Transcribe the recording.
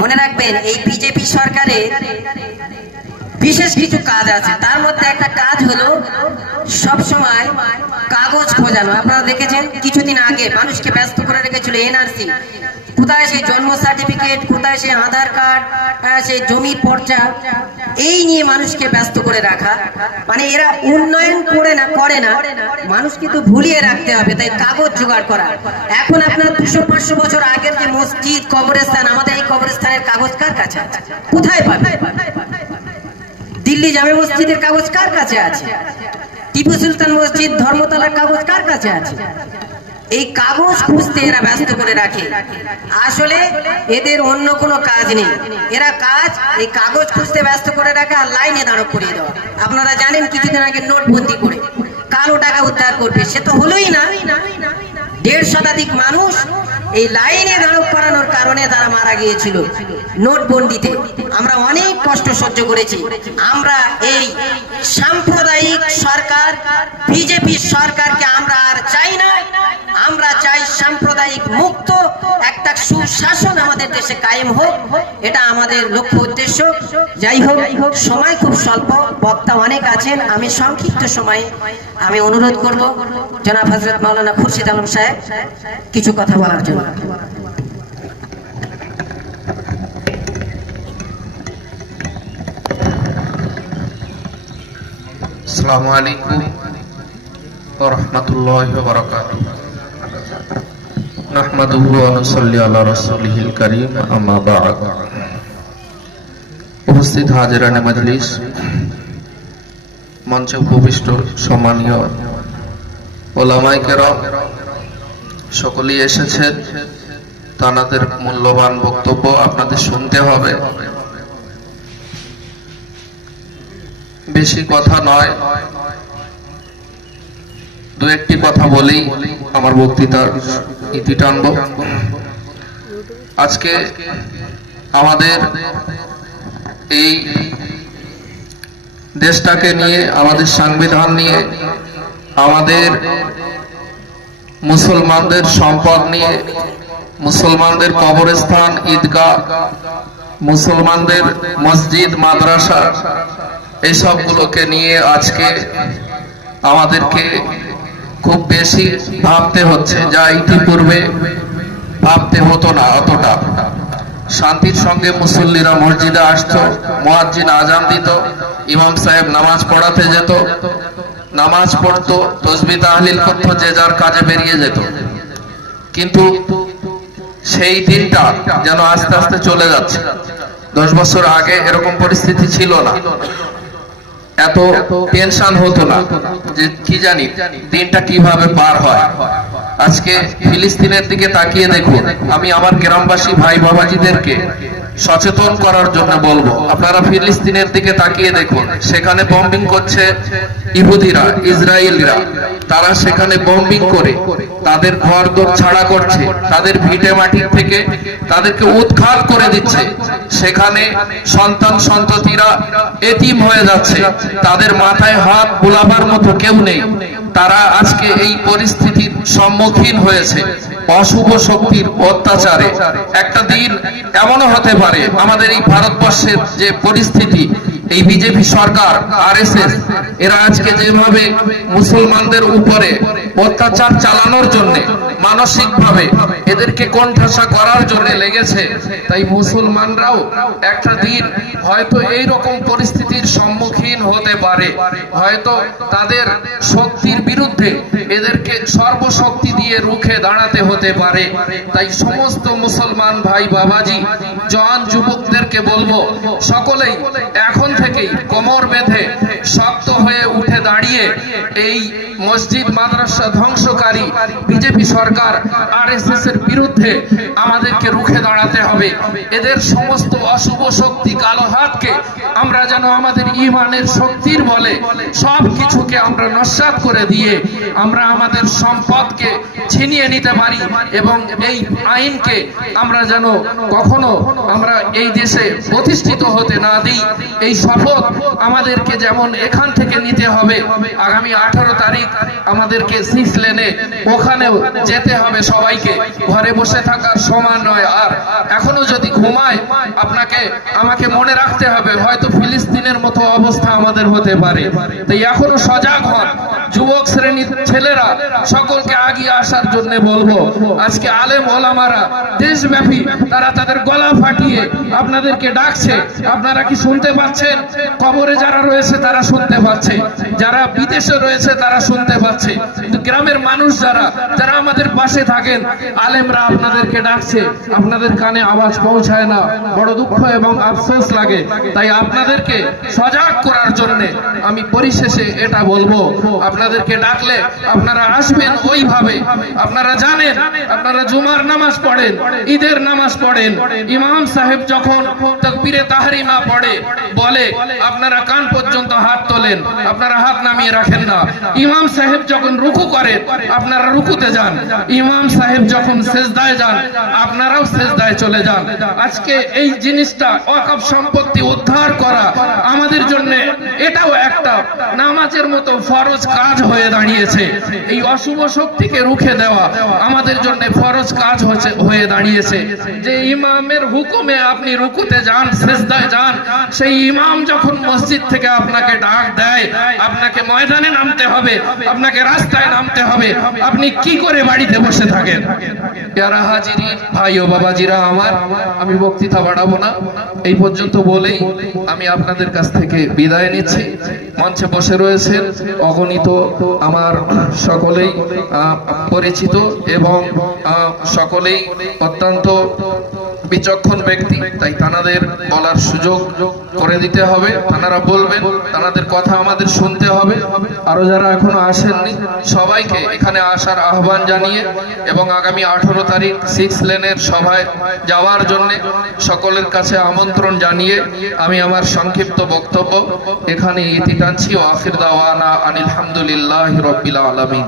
মনে রাখবেন এই বিজেপি সরকারে বিশেষ কিছু কাজ আছে, তার মধ্যে একটা কাজ হলো সব সময় কাগজ খোঁজানো। আপনারা দেখেছেন কিছুদিন আগে মানুষকে ব্যস্ত করে রেখেছিল এনআরসি, কোথায় সেই জন্ম সার্টিফিকেট, কোথায় সেই আধার কার্ড, সেই জমির পর্চা, এই নিয়ে মানুষকে ব্যস্ত করে রাখা। মানে এরা উন্নয়ন করে না, মানুষকে তো ভুলিয়ে রাখতে হবে, তাই কাগজ জোগাড় করা। এখন আপনার 200-500 বছর আগের যে মসজিদ, কবরস্থান, আমাদের এই কবরস্থানের কাগজ কার কাছে আছে? কোথায় পাবে? দিল্লি জামে মসজিদের কাগজ কার কাছে আছে? টিপু সুলতান মসজিদ, ধর্মতলার কাগজ কার কাছে আছে? এই কাগজ খুঁজতে এরা ব্যস্ত করে রাখে। আসলে এদের অন্য কোনো কাজ নেই, এরা কাজ এই কাগজ খুঁজতে ব্যস্ত করে রাখে আর লাইনে দাঁড় করিয়ে দেওয়া। আপনারা জানেন কিছুদিন আগে নোটবন্দি করে কালো টাকা উদ্ধার করবে, সে তো হলোই না। 1.5 শতাধিক মানুষ এই লাইনে দাঁড় করানোর কারণে তারা মারা গিয়েছিল নোটবন্দিতে। আমরা অনেক কষ্ট সহ্য করেছি। আমরা এই সাম্প্রদায়িক সরকার, বিজেপি সরকারকে আমরা আর চাই না। আমরা চাই সাম্প্রদায়িক মুক্ত একটা সুশাসন আমাদের দেশে কায়েম হোক, এটা আমাদের লক্ষ্য উদ্দেশ্য। যাই হোক, সময় খুব স্বল্প, বক্তা অনেক আছেন, আমি সংক্ষিপ্ত সময়ে আমি অনুরোধ করব জনাব হযরত মাওলানা খুরশিদ আলম সাহেব কিছু কথা বলার জন্য। আসসালামু আলাইকুম ওয়া রাহমাতুল্লাহি ওয়া বারাকাতুহু। নাহমাদুহু ওয়া নুসাল্লি আলা রাসূলিহিল কারীম, আম্মা বা'দ। উপস্থিত হাজিরানে মজলিস, মঞ্চে উপবিষ্ট সম্মানীয় ওলামায়ে কেরাম সকলেই এসেছেন, তাদের মূল্যবান বক্তব্য আপনাদের শুনতে হবে। বেশি কথা নয়, দু একটি কথা বলেই আমার বক্তৃতার ইতি টানব। আজকে আমাদের এই দেশটাকে নিয়ে, আমাদের সংবিধান নিয়ে, আমাদের মুসলমানদের সম্পদ নিয়ে, মুসলমানদের কবরস্থান, ঈদগাহ, মুসলমানদের মসজিদ, মাদ্রাসা, এইসবগুলোকে নিয়ে আজকে আমাদেরকে খুব বেশি ভাবতে হচ্ছে, যা ইতিপূর্বে ভাবতে হতো না অতটা। শান্তির সঙ্গে মুসল্লিরা মসজিদে আসতো, মুয়াজ্জিন আজান দিত, ইমাম সাহেব নামাজ পড়াতে যেত, নামাজ পড়তো, তাসবিহ তাহলিল করতো, যে যার কাজে বেরিয়ে যেত। কিন্তু সেই দিনটা যেন আস্তে আস্তে চলে যাচ্ছে। 10 বছর আগে এরকম পরিস্থিতি ছিল না, এত টেনশন হতো না যে কি জানি দিনটা কিভাবে পার হয়। আজকে ফিলিস্তিনের দিকে তাকিয়ে দেখুন। আমি আমার গ্রামবাসী ভাই বাবাজিদেরকে সচেতন করার জন্য বলবো, আপনারা ফিলিস্তিনের দিকে তাকিয়ে দেখুন। সেখানে বম্বিং করছে ইহুদিরা, ইসরায়েলিরা। তারা সেখানে বম্বিং করে তাদের ঘরদোর ছাড়া করছে, তাদের ভিটে মাটির থেকে তাদেরকে উৎখাত করে দিচ্ছে। সেখানে সন্তান সন্ততিরা এতিম হয়ে যাচ্ছে, তাদের মাথায় হাত বুলাবার মতো কেউ নেই। তারা আজকে এই পরিস্থিতির সম্মুখীন হয়েছে অশুভ শক্তির অত্যাচারে। একটা দিন এমনও হতে পারে আমাদের এই ভারতবর্ষের যে পরিস্থিতি, এই বিজেপি সরকার, আরএসএস, এরা আজকে যেভাবে মুসলমানদের উপরে অত্যাচার চালানোর জন্য, মানসিকভাবে এদেরকে কোণঠাসা করার জন্য লেগেছে, তাই মুসলমানরাও একটা দিন হয়তো এই রকম পরিস্থিতির সম্মুখীন হতে পারে। হয়তো তাদের শক্তির বিরুদ্ধে এদেরকে সর্বশক্তি দিয়ে রুখে দাঁড়াতে হতে পারে। তাই সমস্ত মুসলমান ভাই বাবাজি, জওয়ান যুবকদেরকে বলবো, সকলেই এখন থেকেই কোমর বেঁধে শক্ত হয়ে উঠে দাঁড়িয়ে এই মসজিদ মাদ্রাসা ধ্বংসকারী বিজেপি সরকার, আরএসএস এর বিরুদ্ধে আমাদেরকে রুখে দাঁড়াতে হবে। এদের সমস্ত অশুভ শক্তি, কালো হাতকে আমরা যেন আমাদের ঈমানের শক্তির বলে সব কিছুকে আমরা নস্যাৎ করে দিয়ে আমরা আমাদের সম্পদকে ছিনিয়ে নিতে পারি, এবং এই আইনকে আমরা যেন কখনো আমরা এই দেশে প্রতিষ্ঠিত হতে না দিই, এই শপথ আমাদেরকে যেমন এখান থেকে নিতে হবে, আগামী 18 তারিখ আমাদেরকে 6 লেনে ওখানেও যেতে হবে সবাইকে। ঘরে বসে থাকার সময় নয়। আর এখনো যদি ঘুমায় আমাকে মনে রাখতে হবে হয়তো ফিলিস্তিনের মতো অবস্থা আমাদের হতে পারে। তাই এখনো সজাগ হন যুবক শ্রেণীর ছেলেরা, সকলকে আগিয়ে আসার জন্য বলবো। আজকে আলেম ওলামারা দেশব্যাপী তারা তাদের গলা ফাটিয়ে আপনাদেরকে ডাকছে। আপনারা কি শুনতে পাচ্ছেন? কবরে যারা রয়েছে তারা শুনতে পাচ্ছে, যারা বিদেশে রয়েছে তারা শুনতে পাচ্ছে, কিন্তু গ্রামের মানুষ যারা আমাদের পাশে থাকেন, আলেমরা আপনাদেরকে ডাকছে, আপনাদের কানে আওয়াজ পৌঁছায় না। বড় দুঃখ এবং আফসোস লাগে। তাই আপনাদেরকে সজাগ করার জন্য আমি পরিশেষে এটা বলবো, আপনাদেরকে ডাকলে আপনারা আসবেন ওইভাবে। আপনারা জানেন, আপনারা জুমার নামাজ পড়েন, ঈদের নামাজ পড়েন, ইমাম সাহেব যখন তাকবীরে তাহরিমা পড়ে বলে আপনারা কান পর্যন্ত হাত তোলেন, আপনারা হাত নামিয়ে রাখেন না। ইমাম সাহেব যখন রুকু করেন আপনারা রুকুতে যান, ইমাম সাহেব যখন সেজদায় যান আপনারাও সেজদায় চলে যান। আজকে এই জিনিসটা ওয়াকফ সম্পত্তি উদ্ধার করা আমাদের জন্য এটাও একটা নামাজের মতো ফরজ কাজ হয়ে দাঁড়িয়েছে। এই অশুভ শক্তিকে রুখে দেওয়া আমাদের জন্য ফরজ কাজ হয়ে দাঁড়িয়েছে। যে ইমামের হুকুমে আপনি রুকুতে যান, সেজদায় যান, সেই ইমাম যখন মসজিদ থেকে আপনাকে ডাক দেয়, আপনাকে ময়দানে নামতে হবে, আপনাকে রাস্তায় নামতে হবে, আপনি কি করে বাড়িতে বসে থাকেন? প্যারা হাজিরিন, ভাই ও বাবাজিরা আমার, আমি বক্তৃতা বাড়াবো না, এই পর্যন্ত বলেই আমি আপনাদের কাছ থেকে বিদায় নিচ্ছি। মঞ্চে বসে রয়েছেন অগণিত আমার সকলেই পরিচিত এবং সকলেই অত্যন্ত বিচক্ষণ ব্যক্তি, তাই তানাদের বলার সুযোগ করে দিতে হবে। তানারা বলবেন, তানাদের কথা আমাদের শুনতে হবে। আরো যারা এখনো আসেননি সবাইকে এখানে আসার আহ্বান জানিয়ে এবং আগামী 18 তারিখ 6 লেনের সভায় যাওয়ার জন্য সকলের কাছে আমন্ত্রণ জানিয়ে আমি আমার সংক্ষিপ্ত বক্তব্য এখানে ইতি টানছি। ও আখির দাওয়ানা আনিল হামদুলিল্লাহি রাব্বিল আলামিন।